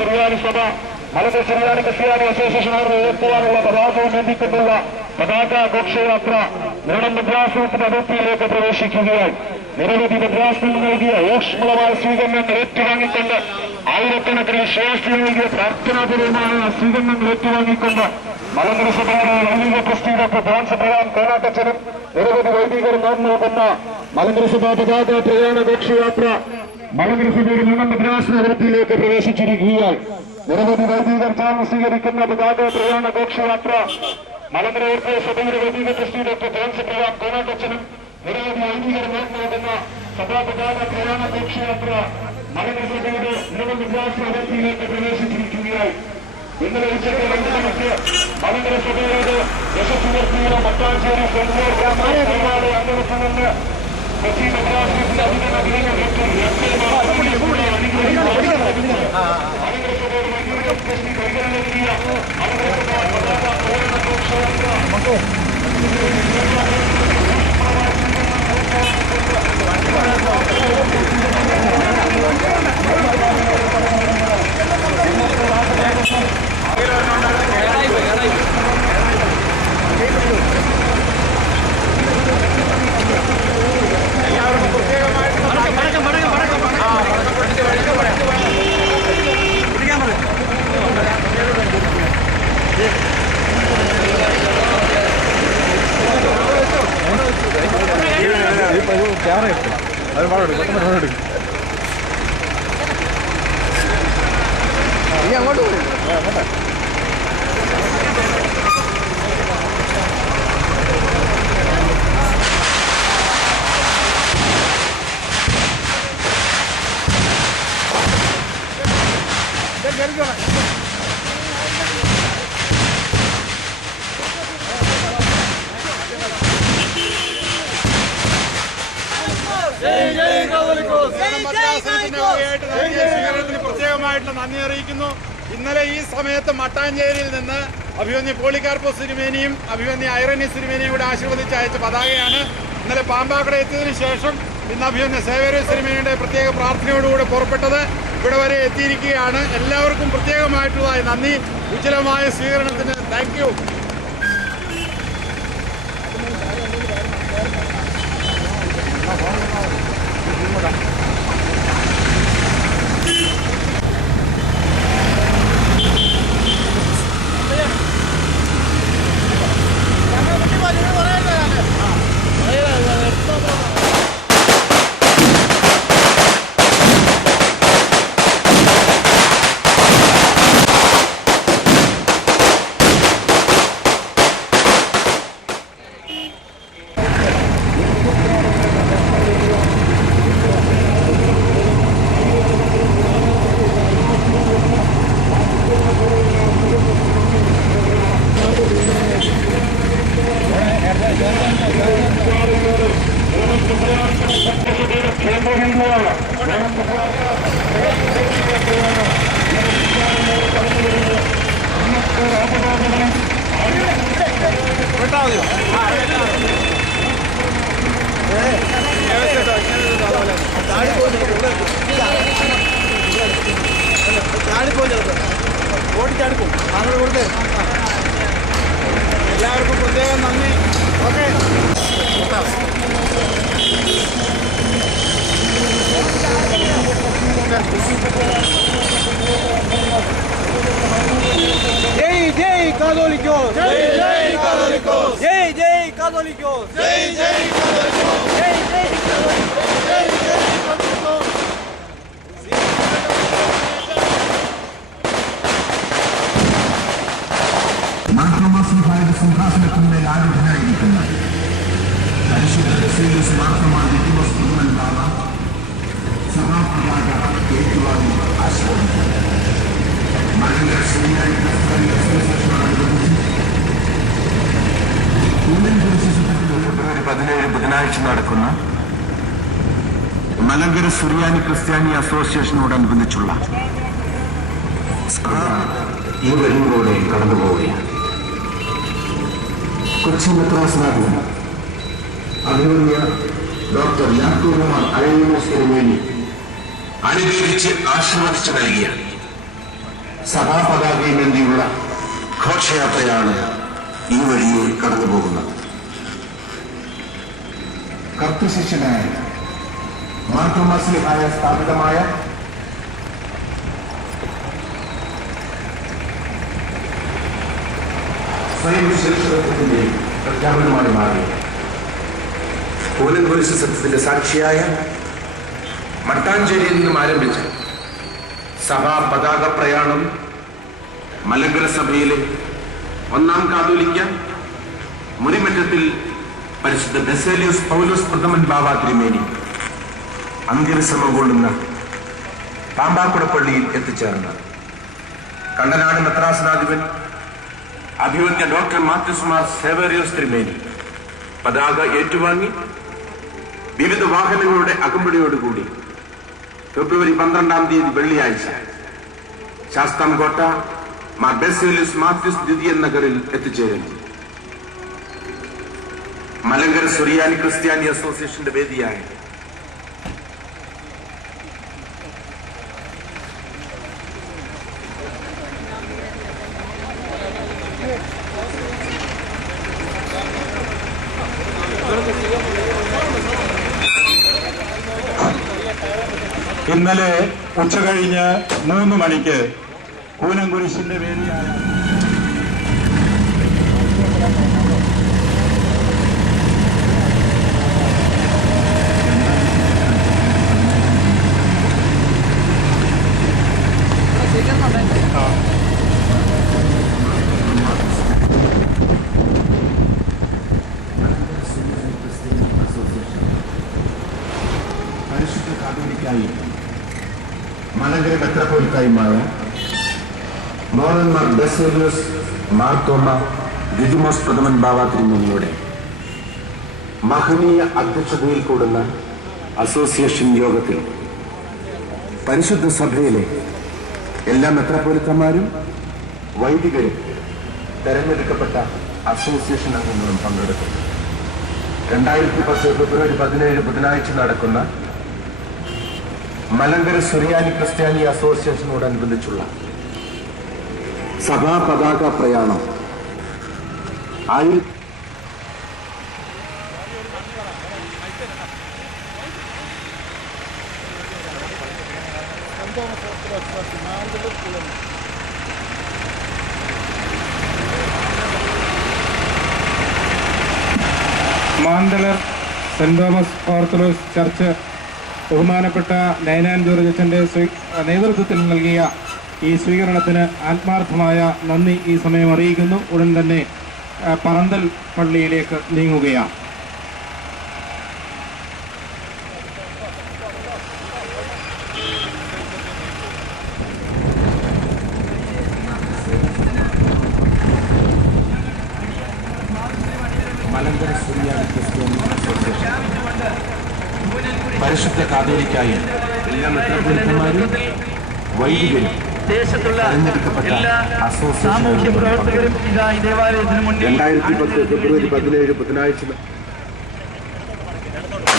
സുറിയാനി സഭ മലങ്കര സുറിയാനി ക്രിസ്ത്യാനി അസോസിയേഷനുകാർ ഉയർത്തുവാനുള്ള പതാകവും ബന്ധിക്കൊണ്ടുള്ള പതാക ഘോഷയാത്ര നിരണം ഭദ്രാസനത്തിന്റെ അതിർത്തിയിലേക്ക് പ്രവേശിക്കുകയായി. നിരവധി ഭദ്രാസനം നൽകിയ ഊഷ്മളമായ സ്വീകരണങ്ങൾ ഏറ്റുവാങ്ങിക്കൊണ്ട് ആയിരക്കണക്കിന് വിശ്വാസികൾ നൽകിയ പ്രാർത്ഥനാപൂർവമായ സ്വീകരണങ്ങൾ ഏറ്റുവാങ്ങിക്കൊണ്ട് മലങ്കര സഭയുടെ ലൈംഗിക ട്രസ്റ്റി ഡോക്ടർ ഫ്രാൻസ് പ്രധാൻ കോനാട്ടച്ചനും നിരവധി വൈദികർ നേർന്നു നൽകുന്ന മലങ്കര സഭാ പതാക പ്രയാണ ഘോഷയാത്ര മലങ്കര സഭയുടെ നിരണം ഭദ്രാസന അതിർത്തിയിലേക്ക് പ്രവേശിച്ചിരിക്കുകയായി. നിരവധി വൈദികർ ചേർന്ന് സ്വീകരിക്കുന്ന പതാക പ്രയാണ ഘോഷയാത്ര മലങ്കര സഭയുടെ വൈദിക ട്രസ്റ്റി ഡോക്ടർ ഫ്രാൻസ് പ്രധാൻ കോനാട്ടച്ചനും നിരവധി വൈദികർ നേർന്നു നൽകുന്ന സഭാ പതാക പ്രയാണ ഘോഷയാത്ര മലങ്കര സഭയുടെ നിരണം ഭദ്രാസന അതിർത്തിയിലേക്ക് പ്രവേശിച്ചിരിക്കുകയായി. ഇന്നലെ ഉച്ചയ്ക്ക് 2 മണിക്ക് മലങ്കര സഭയുടെ യശസ്സുയർത്തിയ മട്ടാഞ്ചേരി സെന്റ് ജോർജ് അംഗനത്തിൽ നിന്ന് കൊച്ചി ഭദ്രാസനത്തിന്റെ അധികൃതർ മലങ്കര സഭയുടെ വൈദിക ട്രസ്റ്റി കൈകാര്യം നൽകിയ മലങ്കര സഭ പതാക പ്രയാണ ഘോഷയാത്ര എല്ലാവർക്കും പ്രത്യേകമായിട്ട് ക്യാമറ എടുക്കും അത് പാടെടുക്കും പെട്ടെന്ന് നീ അങ്ങോട്ട് പോയി അങ്ങോട്ടെ പ്രത്യേകമായിട്ടുള്ള നന്ദി അറിയിക്കുന്നു. ഇന്നലെ ഈ സമയത്ത് മട്ടാഞ്ചേരിയിൽ നിന്ന് അഭിമന്യ പോളികാർപ്പോസ് തിരുമേനിയും അഭിമന്യ ഐറനീസ് തിരുമേനിയും കൂടെ ആശീർവദിച്ച് അയച്ച പതാകയാണ്. ഇന്നലെ പാമ്പാക്കട എത്തിയതിനു ശേഷം ഇന്ന് അഭിമന്യ സേവ്യറിയസ് തിരുമേനിയുടെ പ്രത്യേക പ്രാർത്ഥനയോടുകൂടെ പുറപ്പെട്ടത് ഇവിടെ വരെ എത്തിയിരിക്കുകയാണ്. എല്ലാവർക്കും പ്രത്യേകമായിട്ടുള്ള നന്ദി. ഉജ്ജ്വലമായ സ്വീകരണത്തിന് താങ്ക് യു. ഓടിച്ചാടിക്കും അങ്ങനെ കൊടുത്ത് എല്ലാവർക്കും പ്രത്യേകം നന്ദി. ഓക്കെ ജയ് ജയ് കാതോലിക്കോസ്, ജയ് ജയ് കാതോലിക്കോസ്, ജയ് ജയ് കാതോലിക്കോസ്, ജയ് ജയ് കാതോലിക്കോസ്, ജയ് ജയ് കാതോലിക്കോസ്, ജയ് ജയ് കാതോലിക്കോസ്. മാർത്തോമാസഭയുടെ സിംഹാസനത്തിന്മേൽ ആരൂഢനായിരിക്കുന്ന പരിശുദ്ധ ബസേലിയോസ് മാർത്തോമാ ദിദിമോസ് തിരുമൽബാവ സഭാപതാക ഏറ്റുവാങ്ങി ആശീർവദിക്കുന്നു. മലങ്കര സുറിയാനി ക്രിസ്ത്യാനി അസോസിയേഷനോടനുബന്ധിച്ച് ഫെബ്രുവരി 17 ബുധനാഴ്ച നടക്കുന്ന മലങ്കര സുറിയാനി ക്രിസ്ത്യാനി അസോസിയേഷനോടനുബന്ധിച്ചുള്ള ഈ വഴിയിലൂടെ കടന്നുപോവുകയാണ്. കൊച്ചി മെത്രാസനാധിപൻ അഭിമന്യ ഡോക്ടർ യാക്കോബ് ഐറനീസ് തിരുമേനി അനുഗ്രഹിച്ച് ആശീർവദിച്ചു നൽകിയ സഭാപതാകയുമേന്തിയുള്ള ഘോഷയാത്രയാണ് ഈ വഴിയെ കടന്നുപോകുന്നത്. കർത്തൃശിഷ്യനായ മാർത്തോമാശ്ലീഹായ സ്ഥാപിതമായ സ്വയം വിശേഷത്വത്തിന്റെ പ്രഖ്യാപനമായി മാറി കൂനൻകുരിശ് സത്യത്തിന്റെ സാക്ഷിയായ മട്ടാഞ്ചേരിയിൽ നിന്നും ആരംഭിച്ച സഭാ പതാക പ്രയാണം മലങ്കര സഭയിലെ ഒന്നാം കാതോലിക്ക മുരിമറ്റത്തിൽ പരിശുദ്ധ ബെസേലിയോസ് പൗലോസ് പ്രഥമൻ ബാവ തിരുമേനി അന്ത്യവിശ്രമം കൊള്ളുന്ന പാമ്പാക്കുടപ്പള്ളിയിൽ എത്തിച്ചേർന്ന കണ്ടനാട് മെത്രാസനാധിപൻ അഭിവന്യ ഡോക്ടർ മാത്യുസ്മാർ സേവേറിയോസ് തിരുമേനി പതാക ഏറ്റുവാങ്ങി വിവിധ വാഹനങ്ങളുടെ അകമ്പടിയോടുകൂടി ഫെബ്രുവരി 12-ാം തീയതി വെള്ളിയാഴ്ച ശാസ്താംകോട്ട മാർ ബെസേലിയോസ് മാത്യുസ് ദ്വിതീയൻ നഗറിൽ എത്തിച്ചേരുന്നു. മലങ്കര സുറിയാനി ക്രിസ്ത്യാനി അസോസിയേഷന്റെ വേദിയായ ഇന്നലെ ഉച്ചകഴിഞ്ഞ് 3 മണിക്ക് കൂനൻകുരിശിന്റെ വേദിയായ പരിശുദ്ധ കാതോലിക്കായി മലങ്കര മെത്രാപ്പോലീത്തായുമായ മോറന്മാർ ബെസേലിയോസ് മാർത്തോമ ദിദിമോസ് പ്രഥമൻ ബാവ തിരുമേനിയുടെ മഹനീയ അധ്യക്ഷതയിൽ കൂടുന്ന അസോസിയേഷൻ യോഗത്തിൽ പരിശുദ്ധ സഭയിലെ എല്ലാ മെത്രാപ്പോലീത്തമാരും വൈദികരും തെരഞ്ഞെടുക്കപ്പെട്ട അസോസിയേഷൻ അംഗങ്ങളും പങ്കെടുത്തു. 2010 ഫെബ്രുവരി 17 ബുധനാഴ്ച നടക്കുന്ന മലങ്കര സുറിയാനി ക്രിസ്ത്യാനി അസോസിയേഷനോടനുബന്ധിച്ചുള്ള സഭാ പതാക പ്രയാണം മാന്തളർ സെന്റ് തോമസ് ഓർത്തഡോക്സ് ചർച്ച് ബഹുമാനപ്പെട്ട നൈനാൻ ജോർജ് അച്ഛൻ്റെ നേതൃത്വത്തിൽ നൽകിയ ഈ സ്വീകരണത്തിന് ആത്മാർത്ഥമായ നന്ദി ഈ സമയം അറിയിക്കുന്നു. ഉടൻ തന്നെ പറന്തൽ പള്ളിയിലേക്ക് നീങ്ങുകയാണ്. മലങ്കര സുറിയാനി ക്രിസ്ത്യാനി അസോസിയേഷൻ പരിശുദ്ധ കാതോലിക്കായി എല്ലാ മെത്രാപ്പൊലീത്തമാരും വൈദികരും തെരഞ്ഞെടുക്കപ്പെട്ട അസോസിയേഷൻ 2010 ഫെബ്രുവരി 17 ബുധനാഴ്ച